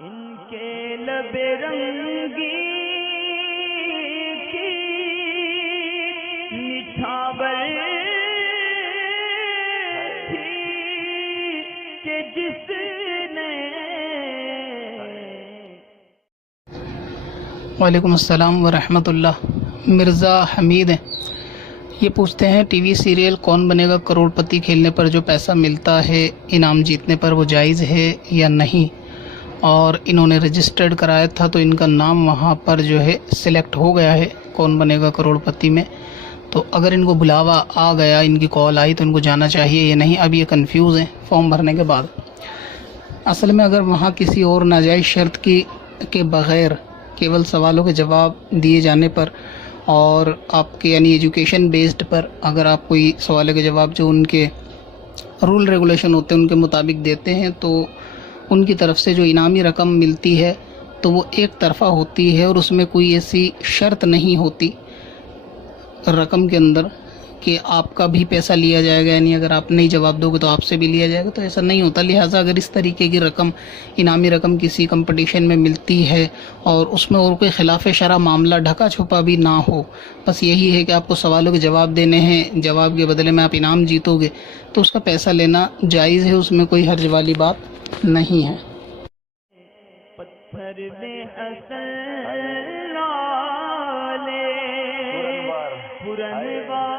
इनके लबे रंगी की निछावर थी कि जिसने। वालेकुम अस्सलाम व रहमतुल्लाह। मिर्ज़ा हमीद हैं, ये पूछते हैं टीवी सीरियल कौन बनेगा करोड़पति खेलने पर जो पैसा मिलता है इनाम जीतने पर वो जायज़ है या नहीं। और इन्होंने रजिस्टर्ड कराया था तो इनका नाम वहाँ पर जो है सिलेक्ट हो गया है कौन बनेगा करोड़पति में। तो अगर इनको बुलावा आ गया, इनकी कॉल आई तो इनको जाना चाहिए या नहीं। अब ये कंफ्यूज हैं फॉर्म भरने के बाद। असल में अगर वहाँ किसी और नाजायज़ शर्त के बग़ैर केवल सवालों के जवाब दिए जाने पर और आपके यानी एजुकेशन बेस्ड पर अगर आप कोई सवालों के जवाब जो उनके रूल रेगुलेशन होते हैं उनके मुताबिक देते हैं तो उनकी तरफ से जो इनामी रकम मिलती है तो वो एक तरफ़ा होती है और उसमें कोई ऐसी शर्त नहीं होती रकम के अंदर कि आपका भी पैसा लिया जाएगा, यानी अगर आप नहीं जवाब दोगे तो आपसे भी लिया जाएगा, तो ऐसा नहीं होता। लिहाजा अगर इस तरीके की रकम इनामी रकम किसी कंपटीशन में मिलती है और उसमें और कोई खिलाफ शरअ मामला ढका छुपा भी ना हो, बस यही है कि आपको सवालों के जवाब देने हैं, जवाब के बदले में आप इनाम जीतोगे, तो उसका पैसा लेना जायज़ है, उसमें कोई हर्ज वाली बात नहीं है। पत्थर में असल पुरनवा